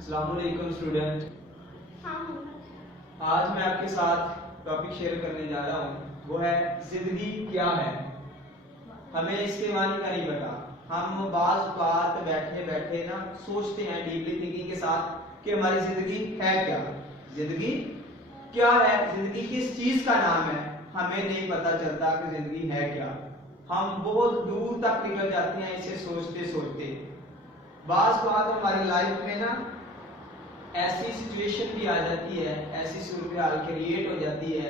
अस्सलामुअलैकुम स्टूडेंट। आज मैं आपके साथ टॉपिक शेयर करने जा रहा हूँ, वो है जिंदगी क्या है। हमें इसके मानी का नहीं पता। हम बात बैठे बैठे ना सोचते हैं डीपली थिंकिंग के साथ कि हमारी जिंदगी है क्या, जिंदगी क्या है, जिंदगी किस चीज का नाम है। हमें नहीं पता चलता कि जिंदगी है क्या। हम बहुत दूर तक निकल जाते हैं इसे सोचते सोचते। बात हमारी लाइफ में ना ऐसी सिचुएशन भी आ जाती है, ऐसी सूरत हाल क्रिएट हो जाती है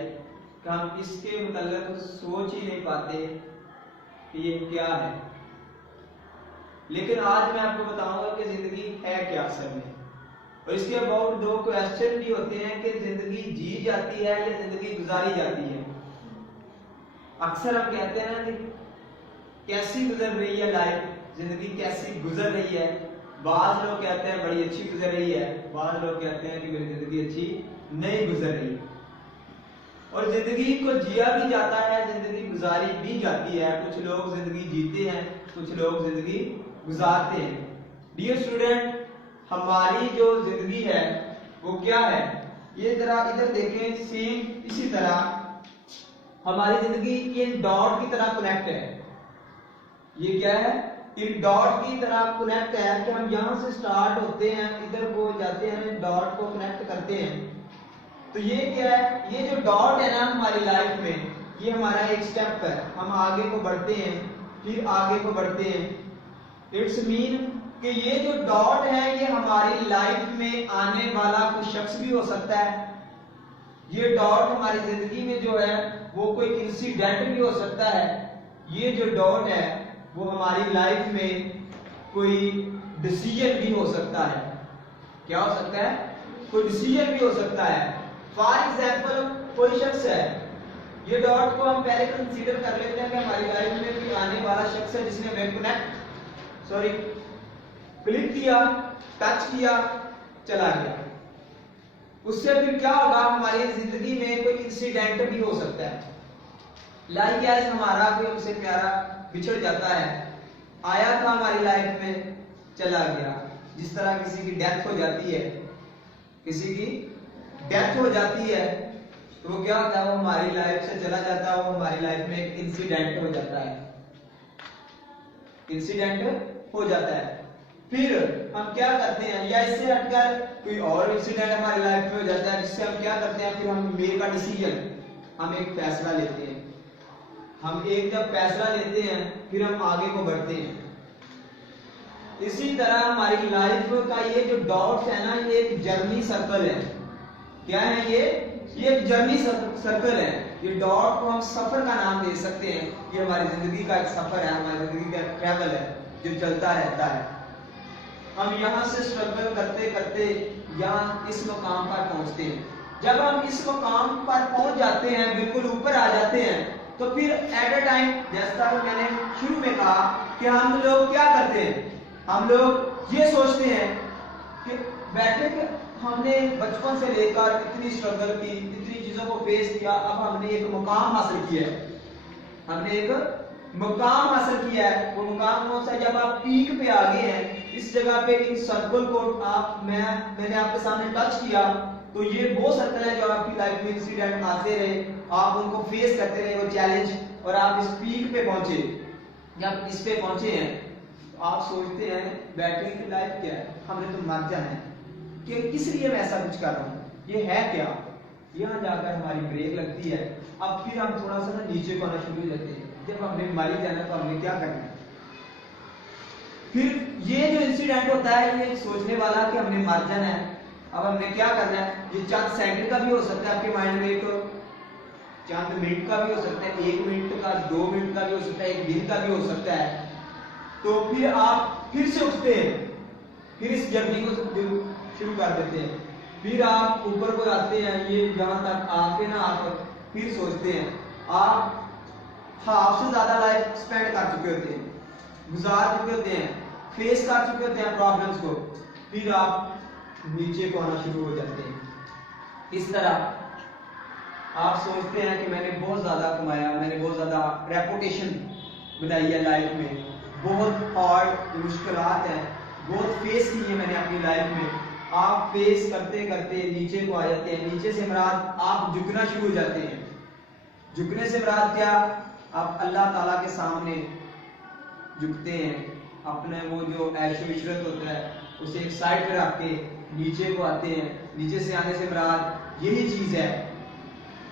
कि हम इसके मतलब सोच ही नहीं पाते कि ये क्या है। लेकिन आज मैं आपको बताऊंगा कि जिंदगी है क्या असल में। और इसके अबाउट दो क्वेश्चन भी होते हैं कि जिंदगी जी जाती है या जिंदगी गुजारी जाती है। अक्सर हम कहते हैं ना कि कैसी गुजर रही है लाइफ, जिंदगी कैसी गुजर रही है। बाज लोग कहते हैं बड़ी अच्छी गुजर रही है, बाज लोग कहते हैं कि मेरी जिंदगी अच्छी नहीं गुजर रही। और जिंदगी को जिया भी जाता है, जिंदगी गुजारी भी जाती है। कुछ लोग जिंदगी जीते हैं, कुछ लोग जिंदगी गुजारते हैं। डियर स्टूडेंट, हमारी जो जिंदगी है वो क्या है, ये जरा इधर देखें। सेम इसी तरह हमारी जिंदगी इन डॉट की तरह कनेक्ट है। ये क्या है, एक डॉट की तरह कनेक्ट है कि हम यहां से स्टार्ट होते हैं, इधर को जाते हैं, डॉट को कनेक्ट करते हैं। तो ये क्या है, ये जो डॉट है ना हमारी लाइफ में, ये हमारा एक स्टेप है। हम आगे को बढ़ते हैं, फिर आगे को बढ़ते हैं। इट्स मीन कि ये जो डॉट है ये हमारी लाइफ में आने वाला कोई शख्स भी हो सकता है। ये डॉट हमारी जिंदगी में जो है वो कोई इंसिडेंट भी हो सकता है। ये जो डॉट है वो हमारी लाइफ में कोई डिसीजन भी हो सकता है। क्या हो सकता है, कोई डिसीजन भी हो सकता है। फॉर एग्जाम्पल कोई शख्स है, ये डॉट को हम पहले कंसीडर कर लेते हैं कि हमारी लाइफ में कोई आने वाला शख्स है जिसने वेब क्लिक किया, टच किया, चला गया। उससे फिर क्या होगा, हमारी जिंदगी में कोई इंसिडेंट भी हो सकता है। लाइक एज हमारा कोई हमसे प्यारा बिछड़ जाता है, आया था हमारी लाइफ में, चला गया। जिस तरह किसी की डेथ हो जाती है, किसी की डेथ हो जाती है तो वो क्या होता है, वो हमारी लाइफ से चला जाता है, वो हमारी लाइफ में एक इंसिडेंट हो जाता है, इंसिडेंट हो जाता है। फिर हम क्या करते हैं, या इससे हटकर कोई और इंसिडेंट हमारी लाइफ में हो जाता है जिससे हम क्या करते हैं, फिर हम मेक अ डिसीजन, हम एक फैसला लेते हैं। हम एक जब फैसला लेते हैं फिर हम आगे को बढ़ते हैं। इसी तरह हमारी लाइफ का ये जो डॉट्स है ना, ये एक जर्नी सर्कल है। क्या है ये एक जर्नी सर्कल है। ये डॉट को हम सफर का नाम दे सकते हैं। ये हमारी जिंदगी का एक सफर है, हमारी जिंदगी का ट्रैवल है जो चलता रहता है। हम यहाँ से स्ट्रगल करते करते यहाँ इस मुकाम पर पहुंचते हैं। जब हम इस मुकाम पर पहुंच जाते हैं, बिल्कुल ऊपर आ जाते हैं, तो फिर एट अ टाइम, जैसा मैंने शुरू में कहा कि हम लोग क्या करते हैं, हम लोग ये सोचते हैं कि बैठे कि हमने बचपन से लेकर इतनी स्ट्रगल की, इतनी चीजों को फेस किया, अब हमने एक मुकाम हासिल किया है, हमने एक मुकाम हासिल किया है। वो मुकाम कौन सा है, जब आप पीक पे आ गए हैं, इस जगह पे इन सर्कल को मैंने आपके सामने टच किया, तो ये वो सर्कल है जो आपकी लाइफ में इंसिडेंट आते रहे, आप उनको फेस करते रहे, वो चैलेंज, और आप इस पीक पे पहुंचे। जब इस पे पहुंचे हैं तो आप सोचते हैं बैटरी की लाइफ क्या है, हमने तो मर जाना है, कि किस लिए मैं ऐसा कुछ कर रहा हूँ, ये है क्या। यहाँ जाकर हमारी ब्रेक लगती है। अब फिर हम थोड़ा सा ना नीचे को आना शुरू हो जाते हैं। जब हमने मर ही जाना तो हमने क्या करना है। फिर ये जो इंसिडेंट होता है ये सोचने वाला कि हमने मर जाना है, अब हमने क्या करना है। ये चंद सेकंड का भी हो सकता है आपके माइंड में, तो चंद मिनट का भी हो सकता है, 1 मिनट का, 2 मिनट का भी हो सकता है, 1 दिन का भी हो सकता है। तो फिर आप फिर से उठते हैं, फिर इस जर्नी को शुरू कर देते हैं। फिर आप ऊपर को आते हैं, ये जहां तक आके ना आप फिर सोचते हैं, आप हाफ से ज्यादा लाइफ स्पेंड कर चुके होते हैं, गुजार चुके होते हैं, फेस कर चुके होते हैं प्रॉब्लम्स को। फिर आप नीचे को आना शुरू हो जाते हैं। इस तरह आप सोचते हैं कि मैंने बहुत ज्यादा कमाया, मैंने बहुत ज्यादा रेपुटेशन बनाई है लाइफ में, बहुत हार्ड मुश्किलात हैं, बहुत फेस की है मैंने अपनी लाइफ में, आप फेस करते करते नीचे को आ जाते हैं। नीचे से मुराद आप झुकना शुरू हो जाते हैं। झुकने से मुराद क्या? आप अल्लाह ताला के सामने झुकते हैं, अपने वो जो ऐशो इशरत होता है उसे एक साइड पे रख के नीचे को आते हैं। नीचे से आने से मुराद यही चीज है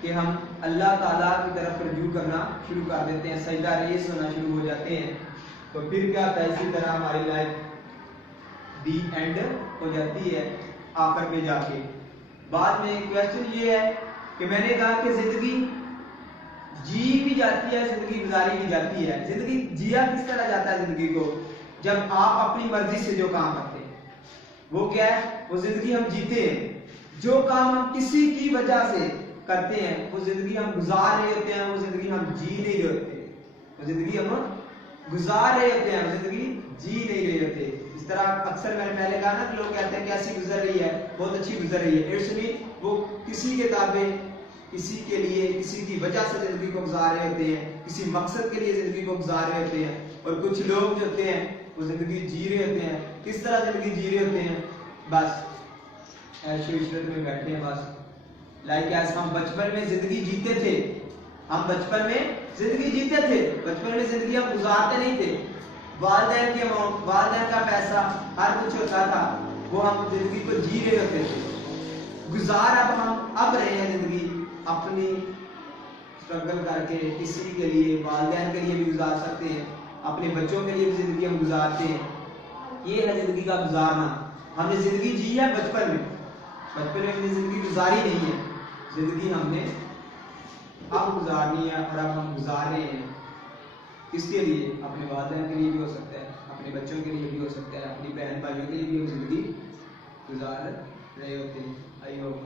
कि हम अल्लाह ताला की तरफ रुजू करना शुरू कर देते हैं, सजदा रेस होना शुरू हो जाते हैं। तो फिर क्या होता है? इसी तरह हमारी लाइफ दी एंड हो जाती है आखिर में जाके। बाद में क्वेश्चन ये है कि मैंने कहा कि जिंदगी जी भी जाती है, जिंदगी गुजारी भी जाती है। जिंदगी जिया किस तरह जाता है? जिंदगी को जब आप अपनी मर्जी से जो काम करते हैं वो क्या है? वो जिंदगी हम जीते हैं। जो काम हम किसी की वजह से करते हैं वो जिंदगी हम गुजार रहे होते हैं, वो जिंदगी हम जी नहीं रहे होते। वो जिंदगी हम गुजार रहे होते हैं, वो जिंदगी जी नहीं रहे होते। इस तरह अक्सर मैंने पहले कहा ना कि लोग कहते हैं कैसी गुजर रही है, बहुत अच्छी गुजर रही है। इट्स मीन वो किसी के ताबे, किसी के लिए, किसी की वजह से जिंदगी को गुजार रहे होते हैं, किसी मकसद के लिए जिंदगी को गुजार रहे होते हैं। और कुछ लोग जो होते हैं वो जिंदगी जी रहे होते हैं। किस तरह जिंदगी जी रहे होते हैं? बस ऐशो इशरत में बैठे हैं। बस लाइक ऐसा हम बचपन में जिंदगी जीते थे, हम बचपन में जिंदगी जीते थे, बचपन में जिंदगी हम गुजारते नहीं थे। वालिदैन के अमाउंट, वालिदैन का पैसा, हर कुछ होता था, वो हम जिंदगी को जी रहे होते थे। गुजार अब रहे हैं जिंदगी अपनी स्ट्रगल करके, किसी के लिए, वालिदैन के लिए भी गुजार सकते हैं, अपने बच्चों के लिए भी जिंदगी हम गुजारते हैं। ये है जिंदगी का गुजारना। हमने जिंदगी जी है बचपन में, बचपन में हमने जिंदगी गुजारी नहीं है। जिंदगी हमने अब गुजारनी है और अब हम गुजार रहे हैं। किसके लिए? अपने वालिदैन के लिए भी हो सकता है, अपने बच्चों के लिए भी हो सकता है, अपनी बहन भाइयों के लिए भी हम जिंदगी गुजार रहे होते हैं। I hope